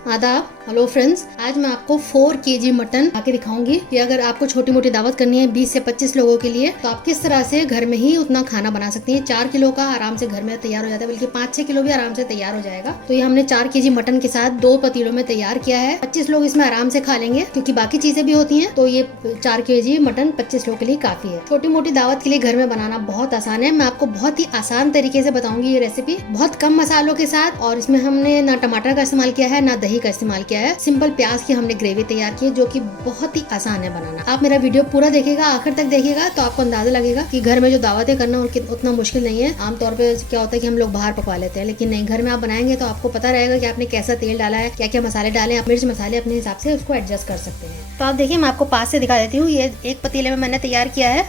आदाब। Hello friends, आज मैं आपको 4 केजी मटन आके दिखाऊंगी कि अगर आपको छोटी मोटी दावत करनी है 20 से 25 लोगों के लिए तो आप किस तरह से घर में ही उतना खाना बना सकती हैं। 4 किलो का आराम से घर में तैयार हो जाता है, बल्कि 5-6 किलो भी आराम से तैयार हो जाएगा। तो ये हमने 4 केजी मटन के साथ 2 पतीलों में तैयार किया है। 25 लोग इसमें आराम से खा लेंगे क्योंकि बाकी चीजें भी होती है। तो ये 4 केजी मटन 25 लोगों के लिए काफी है। छोटी मोटी दावत के लिए घर में बनाना बहुत आसान है। मैं आपको बहुत ही आसान तरीके से बताऊंगी ये रेसिपी, बहुत कम मसालों के साथ। और इसमें हमने ना टमाटर का इस्तेमाल किया है ना दही का इस्तेमाल किया है। सिंपल प्याज की हमने ग्रेवी तैयार की है जो कि बहुत ही आसान है बनाना। आप मेरा वीडियो पूरा देखिएगा, आखिर तक देखिएगा तो आपको अंदाजा लगेगा कि घर में जो दावतें करना उतना मुश्किल नहीं है। आमतौर पे क्या होता है कि हम लोग बाहर पकवा लेते हैं, लेकिन नहीं, घर में आप बनाएंगे तो आपको पता रहेगा कि आपने कैसा तेल डाला है, क्या क्या मसाले डाले। आप मिर्च मसाले अपने हिसाब से उसको एडजस्ट कर सकते हैं। तो आप देखिए, मैं आपको पास से दिखा देती हूँ। ये एक पतीले में मैंने तैयार किया है।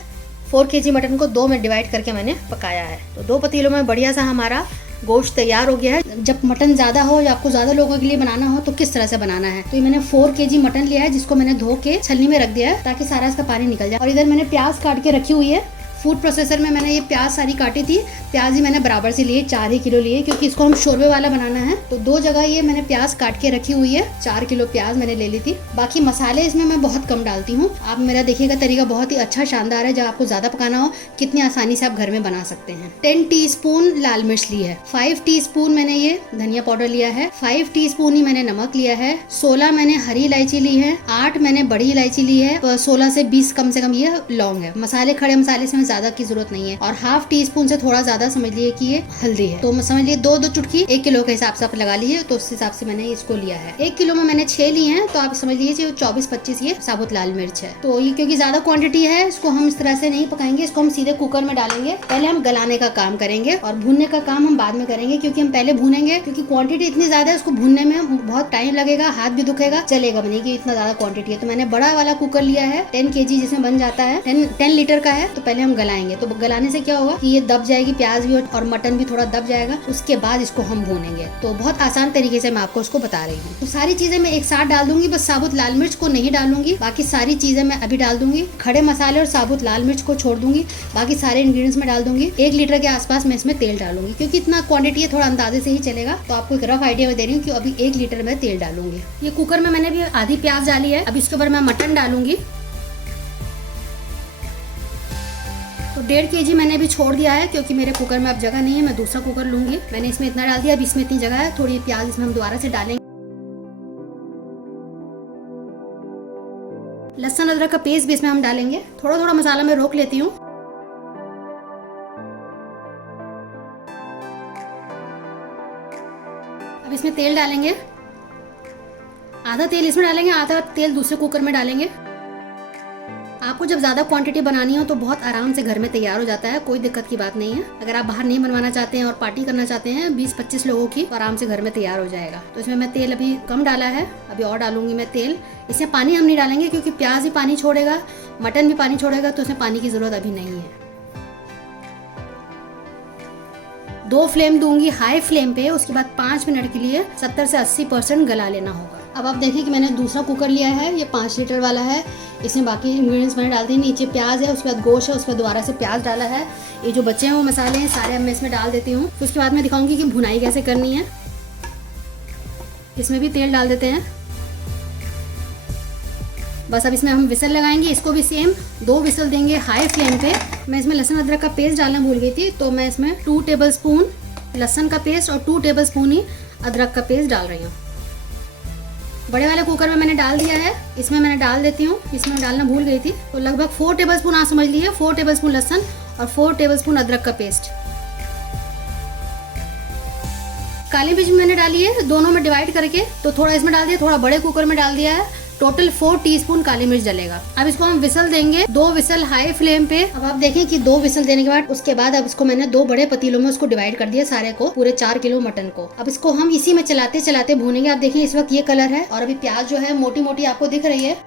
4 केजी मटन को 2 में डिवाइड करके मैंने पकाया है। तो 2 पतीलों में बढ़िया सा हमारा गोश्त तैयार हो गया है। जब मटन ज्यादा हो या आपको ज्यादा लोगों के लिए बनाना हो तो किस तरह से बनाना है। तो ये मैंने 4 केजी मटन लिया है जिसको मैंने धो के छलनी में रख दिया है ताकि सारा इसका पानी निकल जाए। और इधर मैंने प्याज काट के रखी हुई है। फूड प्रोसेसर में मैंने ये प्याज सारी काटी थी। प्याज ही मैंने बराबर से लिए, 4 ही किलो लिए क्योंकि इसको हम शोरबे वाला बनाना है। तो 2 जगह ये मैंने प्याज काट के रखी हुई है। 4 किलो प्याज मैंने ले ली थी। बाकी मसाले इसमें मैं बहुत कम डालती हूँ। आप मेरा देखिएगा तरीका बहुत ही अच्छा शानदार है। जब आपको ज्यादा पकाना हो कितनी आसानी से आप घर में बना सकते हैं। 10 टीस्पून लाल मिर्च ली है। 5 टीस्पून मैंने ये धनिया पाउडर लिया है। 5 टीस्पून ही मैंने नमक लिया है। 16 मैंने हरी इलायची ली है। 8 मैंने बड़ी इलायची ली है। 16 से 20 कम से कम ये लौंग है। मसाले, खड़े मसाले इसमें ज्यादा की जरूरत नहीं है। और हाफ टी स्पून से थोड़ा ज्यादा समझ लिए कि ये हल्दी है। तो समझ लिए 2 चुटकी 1 किलो के हिसाब से आप लगा लीजिए। तो उस हिसाब से मैंने इसको लिया है। 1 किलो में मैंने 6 लिए हैं। तो आप समझ लीजिए 24-25 ये साबुत लाल मिर्च है। तो ये क्योंकि ज्यादा क्वांटिटी है, इसको हम इस तरह से नहीं पकाएंगे। इसको हम सीधे कुकर में डालेंगे। पहले हम गलाने का काम करेंगे और भूनने का काम हम बाद में करेंगे, क्योंकि हम पहले भूनेंगे क्योंकि क्वांटिटी इतनी ज्यादा है। उसको भूनने में बहुत टाइम लगेगा, हाथ भी दुखेगा, चलेगा नहीं कि इतना ज्यादा क्वांटिटी है। तो मैंने बड़ा वाला कुकर लिया है 10 केजी जिसमें बन जाता है। 10 लीटर का है। तो पहले हम गलाएंगे। तो गलाने से क्या होगा कि ये दब जाएगी, प्याज भी और मटन भी थोड़ा दब जाएगा। उसके बाद इसको हम भूनेंगे। तो बहुत आसान तरीके से मैं आपको उसको बता रही हूँ। तो सारी चीजें मैं एक साथ डाल दूंगी, बस साबुत लाल मिर्च को नहीं डालूंगी। बाकी सारी चीजें मैं अभी डाल दूंगी। खड़े मसाले और साबुत लाल मिर्च को छोड़ दूंगी, बाकी सारे इंग्रेडिएंट्स में डाल दूंगी। 1 लीटर के आसपास मैं इसमें तेल डालूंगी, क्योंकि इतना क्वांटिटी है, थोड़ा अंदाजे से ही चलेगा। तो आपको एक रफ आइडिया में दे रही हूँ कि अभी 1 लीटर में तेल डालूंगी। ये कुकर में मैंने भी आधी प्याज डाली है। अब इसके ऊपर मैं मटन डालूंगी। तो 1.5 केजी मैंने भी छोड़ दिया है क्योंकि मेरे कुकर में अब जगह नहीं है। मैं दूसरा कुकर लूंगी। मैंने इसमें इतना डाल दिया। अब इसमें इतनी जगह है। थोड़ी प्याज इसमें हम दोबारा से डालेंगे। लहसुन अदरक का पेस्ट भी इसमें हम डालेंगे। थोड़ा थोड़ा मसाला मैं रोक लेती हूँ। अब इसमें तेल डालेंगे। आधा तेल इसमें डालेंगे, आधा तेल दूसरे कुकर में डालेंगे। आपको जब ज्यादा क्वांटिटी बनानी हो तो बहुत आराम से घर में तैयार हो जाता है, कोई दिक्कत की बात नहीं है। अगर आप बाहर नहीं बनवाना चाहते हैं और पार्टी करना चाहते हैं 20-25 लोगों की, तो आराम से घर में तैयार हो जाएगा। तो इसमें मैं तेल अभी कम डाला है, अभी और डालूंगी मैं तेल। इसमें पानी हम नहीं डालेंगे क्योंकि प्याज भी पानी छोड़ेगा, मटन भी पानी छोड़ेगा, तो इसमें पानी की जरूरत अभी नहीं है। 2 फ्लेम दूंगी हाई फ्लेम पे। उसके बाद 5 मिनट के लिए 70 से 80% गला लेना होगा। अब आप देखिए कि मैंने दूसरा कुकर लिया है। ये 5 लीटर वाला है। इसमें बाकी इंग्रेडिएंट्स मैंने डाल दिए। नीचे प्याज है, उसके बाद गोश्त है, उसके बाद दोबारा से प्याज डाला है। ये जो बचे हैं वो मसाले हैं सारे मैं इसमें डाल देती हूँ। फिर उसके बाद मैं दिखाऊंगी कि भुनाई कैसे करनी है। इसमें भी तेल डाल देते हैं। बस अब इसमें हम विसल लगाएंगे। इसको भी सेम 2 विसल देंगे हाई फ्लेम पे। मैं इसमें लहसुन अदरक का पेस्ट डालना भूल गई थी, तो मैं इसमें 2 टेबलस्पून लहसुन का पेस्ट और 2 टेबलस्पून ही अदरक का पेस्ट डाल रही हूँ। बड़े वाले कुकर में मैंने डाल दिया है। इसमें मैंने डाल देती हूँ। इसमें डालना भूल गई थी। तो लगभग 4 टेबलस्पून आप समझ लीजिए, 4 टेबलस्पून लहसुन और 4 टेबलस्पून अदरक का पेस्ट। काली मिर्च मैंने डाली है दोनों में डिवाइड करके, तो थोड़ा इसमें डाल दिया, थोड़ा बड़े कुकर में डाल दिया है। टोटल 4 टीस्पून काली मिर्च डलेगा। अब इसको हम विसल देंगे, 2 विसल हाई फ्लेम पे। अब आप देखें कि 2 विसल देने के बाद उसके बाद अब इसको मैंने 2 बड़े पतीलों में उसको डिवाइड कर दिया, सारे को, पूरे 4 किलो मटन को। अब इसको हम इसी में चलाते चलाते भूनेंगे। आप देखिए इस वक्त ये कलर है और अभी प्याज जो है मोटी मोटी आपको दिख रही है।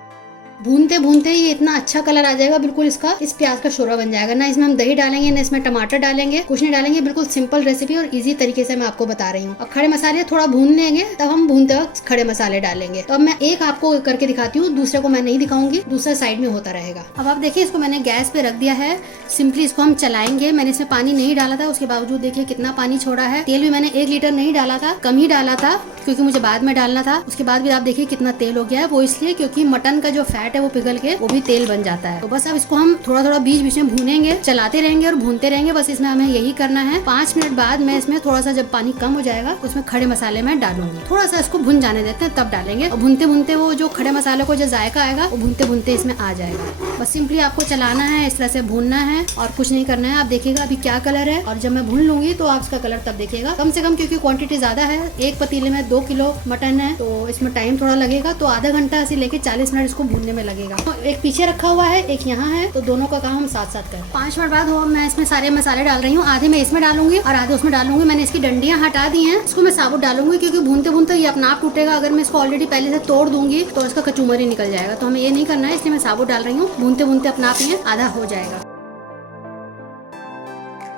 भूनते भूनते ये इतना अच्छा कलर आ जाएगा, बिल्कुल इसका इस प्याज का शोरबा बन जाएगा। ना इसमें हम दही डालेंगे, ना इसमें टमाटर डालेंगे, कुछ नहीं डालेंगे। बिल्कुल सिंपल रेसिपी और इजी तरीके से मैं आपको बता रही हूँ। अब खड़े मसाले थोड़ा भून लेंगे, तब हम भूनते वक्त खड़े मसाले डालेंगे। तो अब मैं एक आपको करके दिखाती हूँ, दूसरे को मैं नहीं दिखाऊंगी, दूसरा साइड में होता रहेगा। अब आप देखिए इसको मैंने गैस पे रख दिया है। सिंपली इसको हम चलाएंगे। मैंने इसमें पानी नहीं डाला था, उसके बावजूद देखिए कितना पानी छोड़ा है। तेल भी मैंने 1 लीटर नहीं डाला था, कम ही डाला था। क्योंकि मुझे बाद में डालना था। उसके बाद भी आप देखिए कितना तेल हो गया है, वो इसलिए क्योंकि मटन का जो फैट है वो पिघल के वो भी तेल बन जाता है। तो बस अब इसको हम थोड़ा थोड़ा बीच बीच में भूनेंगे, चलाते रहेंगे और भूनते रहेंगे। बस इसमें हमें यही करना है। 5 मिनट बाद मैं इसमें थोड़ा सा जब पानी कम हो जाएगा उसमें खड़े मसाले मैं डालूंगी। थोड़ा सा इसको भुन जाने देते हैं तब डालेंगे। और भूनते भूनते वो जो खड़े मसाले को जो जायका आएगा वो भूनते भूनते इसमें आ जाएगा। बस सिंपली आपको चलाना है, इस तरह से भूनना है और कुछ नहीं करना है। आप देखिएगा अभी क्या कलर है और जब मैं भून लूंगी तो आप इसका कलर तब देखिएगा। कम से कम क्योंकि क्वांटिटी ज्यादा है, एक पतीले में 2 किलो मटन है तो इसमें टाइम थोड़ा लगेगा। तो आधा घंटा से लेके 40 मिनट इसको भूनने में लगेगा। तो एक पीछे रखा हुआ है, एक यहाँ है, तो दोनों का काम हम साथ साथ करें। 5 मिनट बाद मैं इसमें सारे मसाले डाल रही हूँ। आधे मैं इसमें डालूंगी और आधे उसमें डालूंगी। मैंने इसकी डंडियां हटा दी हैं, इसको मैं साबुत डालूंगी क्योंकि भूनते भूनते ये अपना आप टूटेगा। अगर मैं इसको ऑलरेडी पहले से तोड़ दूंगी तो इसका कचूमर ही निकल जाएगा। तो हमें ये नहीं करना है, इसलिए मैं साबुत डाल रही हूँ। भूनते भूनते अपना आप ये आधा हो जाएगा।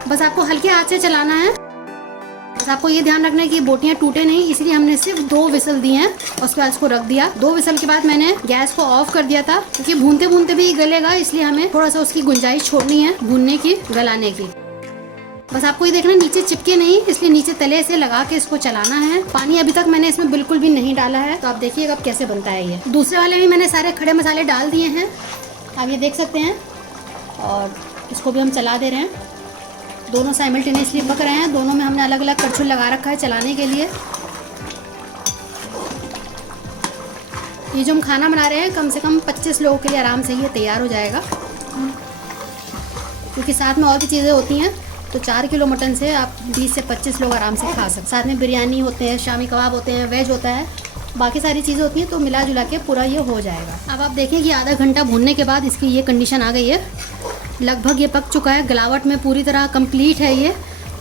बस आपको हल्के हाथ से चलाना है। बस आपको ये ध्यान रखना है कि बोटियां टूटे नहीं, इसलिए हमने सिर्फ 2 विसल दी हैं और उसके बाद इसको रख दिया। 2 विसल के बाद मैंने गैस को ऑफ कर दिया था क्योंकि भूनते भूनते भी गलेगा, इसलिए हमें थोड़ा सा उसकी गुंजाइश छोड़नी है भूनने की, गलाने की। बस आपको ये देखना नीचे चिपके नहीं, इसलिए नीचे तले से लगा के इसको चलाना है। पानी अभी तक मैंने इसमें बिल्कुल भी नहीं डाला है, तो आप देखिएगा अब कैसे बनता है ये। दूसरे वाले में मैंने सारे खड़े मसाले डाल दिए हैं, आप ये देख सकते हैं। और इसको भी हम चला दे रहे हैं। दोनों साइमल्टेनियसली पक रहे हैं। दोनों में हमने अलग अलग करछुल लगा रखा है चलाने के लिए। ये जो हम खाना बना रहे हैं कम से कम 25 लोगों के लिए आराम से ये तैयार हो जाएगा, क्योंकि साथ में और भी चीज़ें होती हैं। तो 4 किलो मटन से आप 20 से 25 लोग आराम से खा सकते। साथ में बिरयानी होते हैं, शामी कबाब होते हैं, वेज होता है, बाकी सारी चीज़ें होती हैं। तो मिला जुला के पूरा ये हो जाएगा। अब आप देखें कि आधा घंटा भूनने के बाद इसकी ये कंडीशन आ गई है। लगभग ये पक चुका है, गलावट में पूरी तरह कंप्लीट है ये।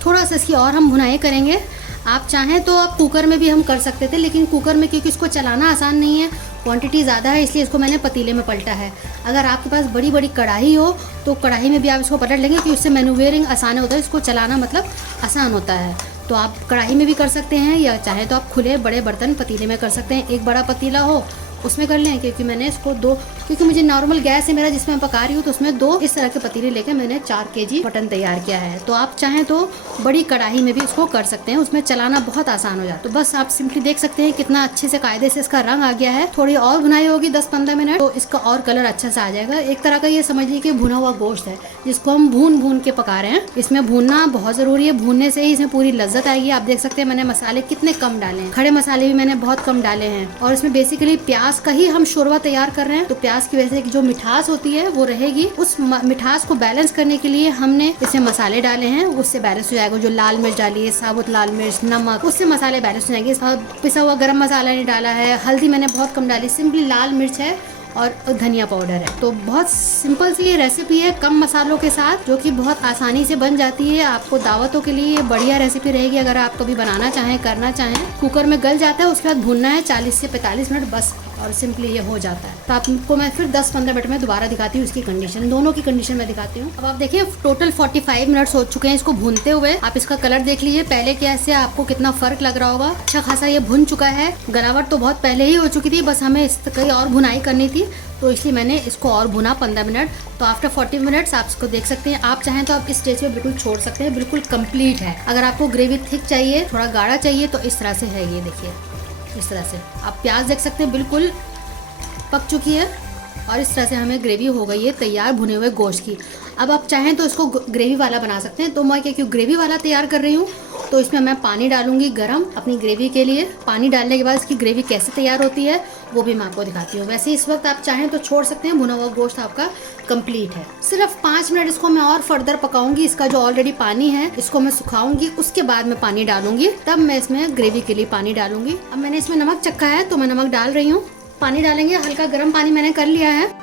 थोड़ा सा इसकी और हम भुनाई करेंगे। आप चाहें तो आप कुकर में भी हम कर सकते थे, लेकिन कुकर में क्योंकि इसको चलाना आसान नहीं है, क्वांटिटी ज़्यादा है, इसलिए इसको मैंने पतीले में पलटा है। अगर आपके पास बड़ी बड़ी कढ़ाई हो तो कढ़ाई में भी आप इसको पलट लेंगे, क्योंकि उससे मैन्यूवरिंग आसान होता है, इसको चलाना मतलब आसान होता है। तो आप कढ़ाई में भी कर सकते हैं, या चाहे तो आप खुले बड़े बर्तन पतीले में कर सकते हैं। एक बड़ा पतीला हो उसमें कर लें, क्योंकि मैंने इसको 2, क्योंकि मुझे नॉर्मल गैस है मेरा जिसमें मैं पका रही हूँ, तो उसमें 2 इस तरह के पतीले लेके मैंने 4 केजी मटन तैयार किया है। तो आप चाहें तो बड़ी कढ़ाई में भी इसको कर सकते हैं, उसमें चलाना बहुत आसान हो जाता है। तो बस आप सिंपली देख सकते हैं कितना अच्छे से कायदे से इसका रंग आ गया है। थोड़ी और भुनाई होगी 10-15 मिनट, तो इसका और कलर अच्छा से आ जाएगा। एक तरह का ये समझ लीजिए कि भुना हुआ गोश्त है जिसको हम भून भून के पका रहे हैं। इसमें भूनना बहुत जरूरी है, भूनने से ही इसमें पूरी लज्जत आएगी। आप देख सकते हैं मैंने मसाले कितने कम डाले हैं, खड़े मसाले भी मैंने बहुत कम डाले हैं। और इसमें बेसिकली प्याज का ही हम शोरबा तैयार कर रहे हैं, तो प्याज की वजह से जो मिठास होती है वो रहेगी। उस मिठास को बैलेंस करने के लिए हमने इसमें मसाले डाले हैं, उससे बैलेंस हो जाएगा। जो लाल मिर्च डाली है, साबुत लाल मिर्च, नमक, उससे मसाले बैलेंस हो जाएंगे। पिसा हुआ गरम मसाला नहीं डाला है, हल्दी मैंने बहुत कम डाली, सिंपली लाल मिर्च है और धनिया पाउडर है। तो बहुत सिंपल सी ये रेसिपी है कम मसालों के साथ, जो कि बहुत आसानी से बन जाती है। आपको दावतों के लिए ये बढ़िया रेसिपी रहेगी, अगर आप कभी बनाना चाहें, करना चाहें। कुकर में गल जाता है, उसके बाद भूनना है 40 से 45 मिनट बस, और सिंपली ये हो जाता है। तो आपको मैं फिर 10-15 मिनट में दोबारा दिखाती हूँ इसकी कंडीशन, दोनों की कंडीशन में दिखाती हूँ। अब आप देखिए टोटल 45 मिनट्स हो चुके हैं इसको भूनते हुए। आप इसका कलर देख लीजिए, पहले क्या से आपको कितना फर्क लग रहा होगा। अच्छा खासा ये भुन चुका है, गलावट तो बहुत पहले ही हो चुकी थी, बस हमें इसकी और भुनाई करनी थी, तो इसलिए मैंने इसको और भुना 15 मिनट। तो आफ्टर 40 मिनट्स आप इसको देख सकते हैं। आप चाहें तो आप इस स्टेज पे बिल्कुल छोड़ सकते हैं, बिल्कुल कंप्लीट है। अगर आपको ग्रेवी थिक चाहिए, थोड़ा गाढ़ा चाहिए, तो इस तरह से है। ये देखिए इस तरह से आप प्याज देख सकते हैं बिल्कुल पक चुकी है, और इस तरह से हमें ग्रेवी हो गई है तैयार भुने हुए गोश्त की। अब आप चाहें तो इसको ग्रेवी वाला बना सकते हैं। तो मैं क्यों ग्रेवी वाला तैयार कर रही हूँ, तो इसमें मैं पानी डालूंगी गरम अपनी ग्रेवी के लिए। पानी डालने के बाद इसकी ग्रेवी कैसे तैयार होती है वो भी मैं आपको दिखाती हूँ। वैसे इस वक्त आप चाहें तो छोड़ सकते हैं, भुना हुआ गोश्त आपका कंप्लीट है। सिर्फ 5 मिनट इसको मैं और फर्दर पकाऊंगी। इसका जो ऑलरेडी पानी है इसको मैं सुखाऊंगी, उसके बाद मैं पानी डालूंगी, तब मैं इसमें ग्रेवी के लिए पानी डालूंगी। अब मैंने इसमें नमक चखा है, तो मैं नमक डाल रही हूँ। पानी डालेंगे, हल्का गर्म पानी मैंने कर लिया है।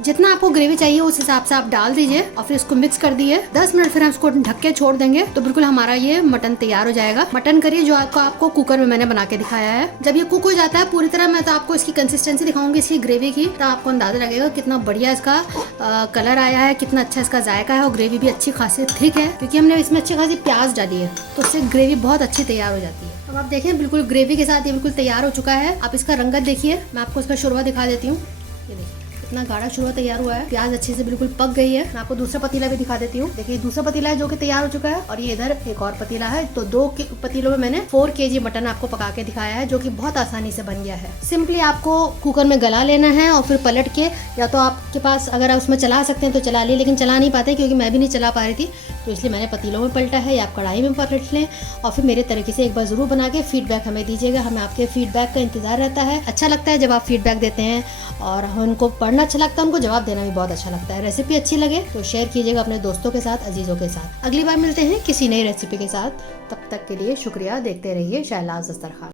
जितना आपको ग्रेवी चाहिए उस हिसाब से आप डाल दीजिए, और फिर इसको मिक्स कर दिए। 10 मिनट फिर हम इसको ढक के छोड़ देंगे, तो बिल्कुल हमारा ये मटन तैयार हो जाएगा। मटन करी जो आपको कुकर में मैंने बना के दिखाया है, जब ये कुक हो जाता है पूरी तरह, मैं तो आपको इसकी कंसिस्टेंसी दिखाऊंगी इसकी ग्रेवी की, तो आपको अंदाजा लगेगा कितना बढ़िया इसका कलर आया है, कितना अच्छा इसका जायका है, और ग्रेवी भी अच्छी खासी थिक है, क्योंकि हमने इसमें अच्छी खासी प्याज डाली है, तो उससे ग्रेवी बहुत अच्छी तैयार हो जाती है। अब आप देखें बिल्कुल ग्रेवी के साथ ये बिल्कुल तैयार हो चुका है। आप इसका रंगत देखिए, मैं आपको इसका शोरबा दिखा देती हूँ। ये देखिए कितना गाढ़ा शुरुआत तैयार हुआ है। प्याज अच्छे से बिल्कुल पक गई है। मैं आपको दूसरा पतीला भी दिखा देती हूँ। देखिए दूसरा पतीला है जो कि तैयार हो चुका है और ये इधर एक और पतीला है। तो 2 पतीलों में मैंने 4 kg मटन आपको पका के दिखाया है, जो कि बहुत आसानी से बन गया है। सिंपली आपको कुकर में गला लेना है और फिर पलट के, या तो आपके पास अगर उसमें चला सकते हैं तो चला लिए, लेकिन चला नहीं पाते क्योंकि मैं भी नहीं चला पा रही थी, तो इसलिए मैंने पतीलों में पलटा है, या आप कढ़ाई में पलट लें। और फिर मेरे तरीके से एक बार जरूर बना के फीडबैक हमें दीजिएगा। हमें आपके फीडबैक का इंतजार रहता है। अच्छा लगता है जब आप फीडबैक देते हैं और उनको पढ़ना अच्छा लगता है, उनको जवाब देना भी बहुत अच्छा लगता है। रेसिपी अच्छी लगे तो शेयर कीजिएगा अपने दोस्तों के साथ, अजीजों के साथ। अगली बार मिलते हैं किसी नई रेसिपी के साथ। तब तक के लिए शुक्रिया। देखते रहिए शहनाज दस्तरखान।